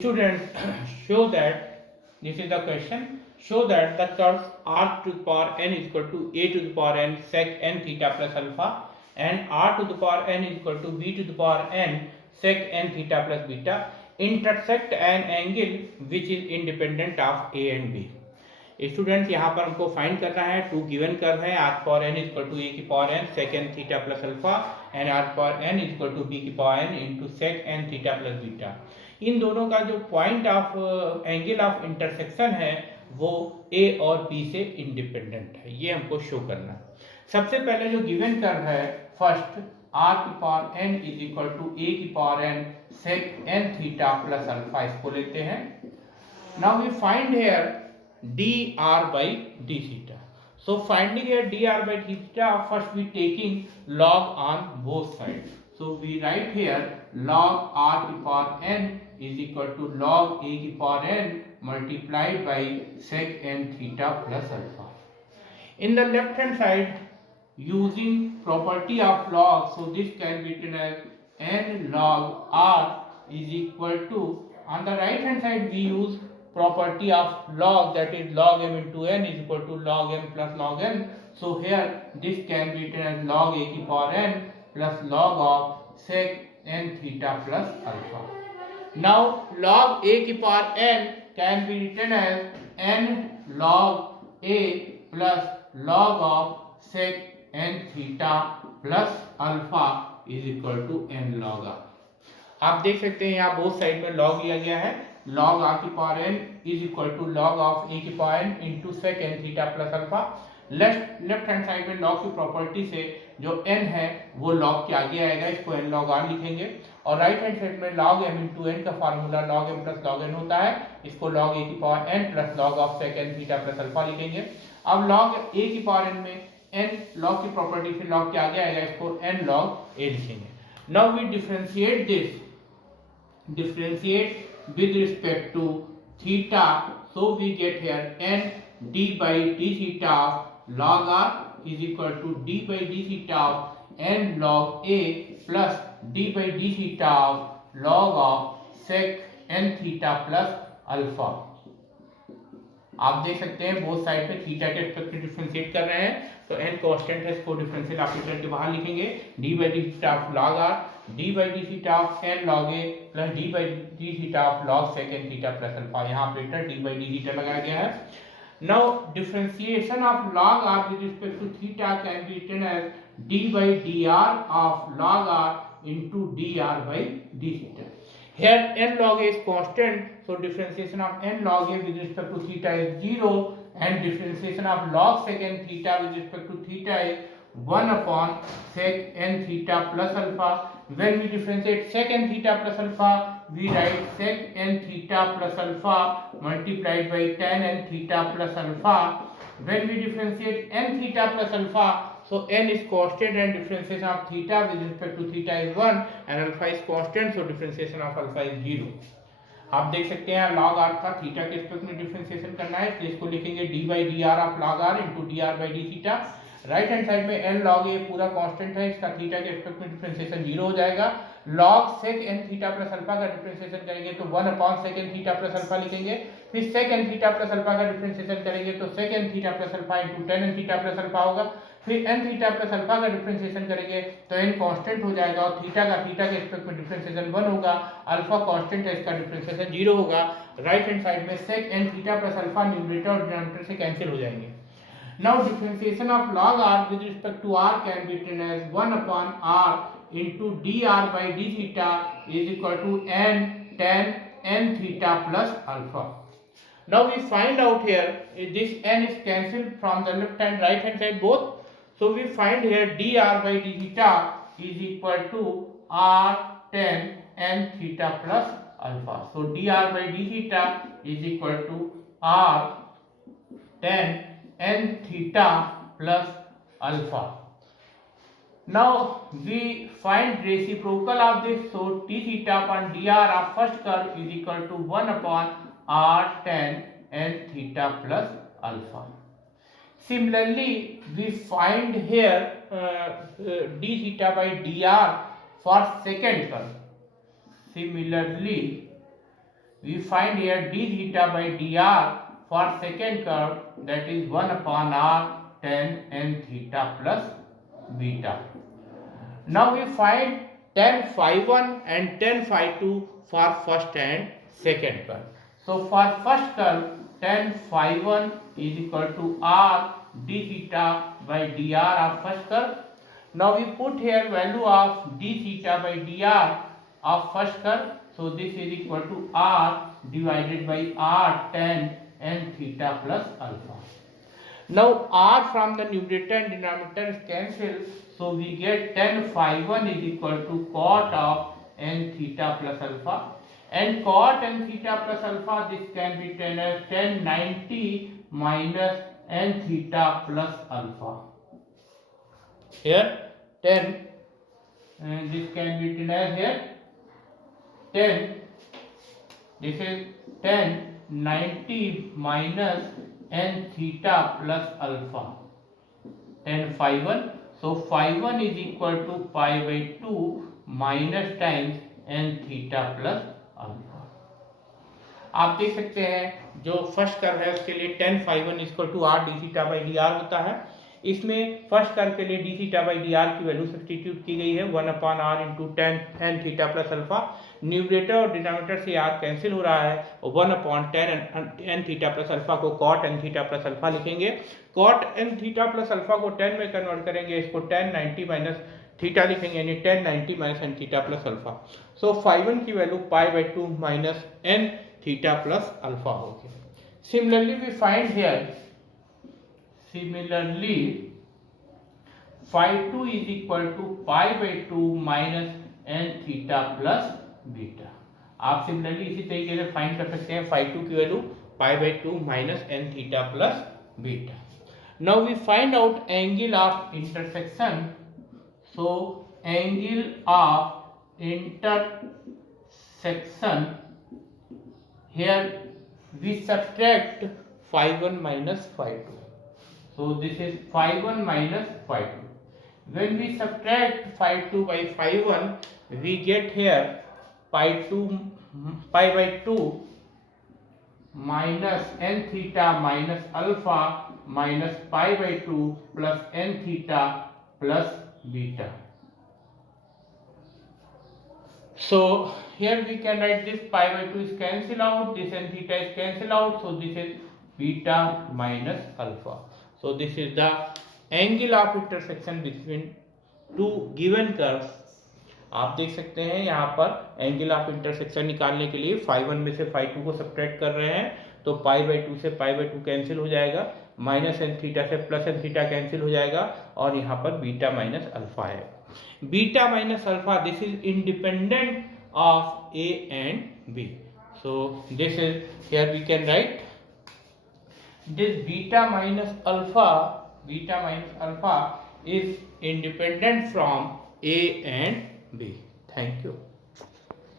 Students, show that this is the question. Show that the curves r to the power n is equal to a to the power n sec n theta plus alpha and r to the power n is equal to b to the power n sec n theta plus beta intersect an angle which is independent of a and b. Students यहाँ पर हमको find करना है to given curve है r power n equal to a की power n sec n theta plus alpha and r power n equal to b की power n into sec n theta plus beta. इन दोनों का जो point of angle of intersection है वो ए और B से इंडिपेंडेंट है, ये हमको शो करना है। सबसे पहले जो गिवन कर्व है फर्स्ट आर की power n is equal to a की power n sec n theta plus alpha, इसको लेते हैं। Now we find here dr by d theta. So finding here dr by d theta, first we taking log on both sides. So we write here log r to power n is equal to log a की power n multiplied by sec n theta plus alpha. In the left hand side using property of log, so this can be written as n log r is equal to, on the right hand side we use property of log, that is log m into n is equal to log m plus log n. So here this can be written as log a की power n plus log of sec n theta plus alpha. Now log a की power n can be written as n log a plus log of sec n theta plus alpha is equal to n log r. आप देख सकते हैं यहाँ both side में log लिया गया है। log r की power n is equal to log of a की power n into sec n theta plus alpha. Left hand side में log की प्रॉपर्टी से जो n है वो log के आगे आएगा, इसको n log r लिखेंगे। और राइट हैंड साइड में log m इंटू n का formula log m plus log n होता है, इसको log a की power n plus log of sec n theta plus alpha लिखेंगे। अब log a की पावर n में n log की प्रॉपर्टी से log के आगे आएगा, इसको n log a लिखेंगे। Now we differentiate this, differentiate with respect to theta, so we get here n d by d theta of log r is equal to d by d theta of n log a plus d by d theta of log of sec n theta plus alpha। आप देख सकते हैं both side पे theta के respect में differentiate कर रहे हैं, तो n कांस्टेंट है, इसको डिफरेंशियल ऑपरेटर के बाहर लिखेंगे। d by d theta of log r, d by d theta of n log a plus d by d theta of log sec n theta plus alpha। यहाँ operator d by d theta लगाया गया है। Now differentiation of log r with respect to theta can be written as d by dr of log r into dr by d theta. Here n log a is constant, so differentiation of n log a with respect to theta is 0 and differentiation of log sec n theta with respect to theta is 1 upon sec n theta plus alpha. When we differentiate sec n theta plus alpha, we write sec n theta plus alpha multiplied by tan n theta plus alpha. When we differentiate n theta plus alpha, so n is constant and differentiation of theta with respect to theta is 1 and alpha is constant, so differentiation of alpha is 0। आप देख सकते हैं log r का theta के respect में differentiation करना है, तो इसको लिखेंगे d by dr of log r into dr by d theta। Right hand side में n log a पूरा कांस्टेंट है, इसका थीटा के रिस्पेक्ट में डिफरेंशिएशन 0 हो जाएगा। log sec n theta plus alpha का डिफरेंशिएशन करेंगे तो 1 upon sec n theta plus alpha लिखेंगे। फिर sec n theta plus alpha का डिफरेंशिएशन करेंगे तो sec n theta plus alpha into tan n theta plus alpha होगा। फिर n थीटा प्लस अल्फा का डिफरेंशिएशन करेंगे तो n कांस्टेंट हो जाएगा और थीटा के रिस्पेक्ट में डिफरेंशिएशन 1 होगा, अल्फा कांस्टेंट है, इसका डिफरेंशिएशन 0 होगा। राइट हैंड साइड में sec n theta plus alpha numerator और डिनोमिनेटर से कैंसिल हो जाएंगे। Now differentiation of log r with respect to r can be written as 1 upon r into dr by d theta is equal to n tan n theta plus alpha. Now we find out here this n is cancelled from the left and right hand side both, so we find here dr by d theta is equal to r tan n theta plus alpha. So dr by d theta is equal to r tan n theta plus alpha. Now we find reciprocal of this, so t theta upon dr of first curve is equal to 1 upon r tan n theta plus alpha. Similarly we find here d theta by dr for second curve. Similarly we find here d theta by dr for second curve, that is 1 upon r tan n theta plus beta. Now we find tan phi 1 and tan phi 2 for first and second curve. So for first curve, tan phi 1 is equal to r d theta by dr of first curve. Now we put here value of d theta by dr of first curve. So this is equal to r divided by r tan n theta plus alpha. Now r from the numerator and denominator is cancelled, so we get tan phi 1 is equal to cot of n theta plus alpha, and cot n theta plus alpha, this can be written as tan 90 minus n theta plus alpha. Here tan, and this can be written as here tan, this is tan 90 minus n theta plus alpha, tan phi 1. So phi 1 is equal to pi by 2 minus times n theta plus alpha. आप देख सकते हैं जो first curve है उसके लिए tan phi 1 equal to r d theta by dr होता है। इसमें फर्स्ट कर्व के लिए d थीटा बाई dr की वैल्यू सब्स्टिट्यूट की गई है 1 upon r into tan n theta plus alpha. Numerator और डिनोमिनेटर से r कैंसिल हो रहा है, 1 upon tan n theta plus alpha को cot n theta plus alpha लिखेंगे। cot n theta plus alpha को 10 में कन्वर्ट करेंगे, इसको tan 90 माइनस थीटा लिखेंगे, यानी tan 90 minus n theta plus alpha. So phi 1 की value pi by 2 minus n theta plus alpha होगी। Similarly we find here, similarly phi 2 is equal to pi by 2 minus n theta plus beta। आप similarly इसी तरीके से find कर सकते हैं phi 2 की value pi by 2 minus n theta plus beta। Now we find out angle of intersection। So angle of intersection, here we subtract phi 1 minus phi 2। So this is phi 1 minus phi 2. When we subtract phi 2 by phi 1, we get here pi by 2 minus n theta minus alpha minus pi by 2 plus n theta plus beta। So here we can write this pi by 2 is cancel out, this n theta is cancel out, so this is beta minus alpha। So this is the angle of intersection between two given curves। आप देख सकते हैं यहाँ पर angle of intersection निकालने के लिए phi 1 में से phi 2 को सब्ट्रैक्ट कर रहे हैं, तो पाई बाई 2 से पाई बाई 2 कैंसिल हो जाएगा, माइनस एन थीटा से प्लस एन थीटा कैंसिल हो जाएगा, और यहाँ पर बीटा माइनस अल्फा है। Beta minus alpha, this is independent of a and b. So this is, here we can write this beta minus alpha is independent from A and B। Thank you।